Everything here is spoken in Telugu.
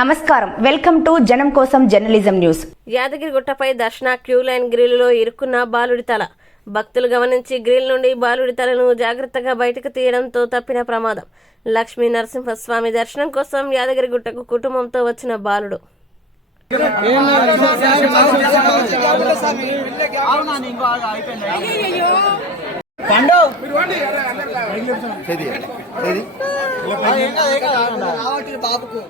నమస్కారం వెల్కమ్ టు జనం కోసం జర్నలిజం న్యూస్. యాదగిరిగుట్టపై దర్శన క్యూ లైన్ గ్రిల్లులో ఇరుక్కున్న బాలుడి తల. భక్తులు గమనించి గ్రిల్ నుండి బాలుడి తలను జాగ్రత్తగా బయటకు తీయడంతో తప్పిన ప్రమాదం. లక్ష్మీ నరసింహస్వామి దర్శనం కోసం యాదగిరిగుట్టకు కుటుంబంతో వచ్చిన బాలుడు. బాబుకు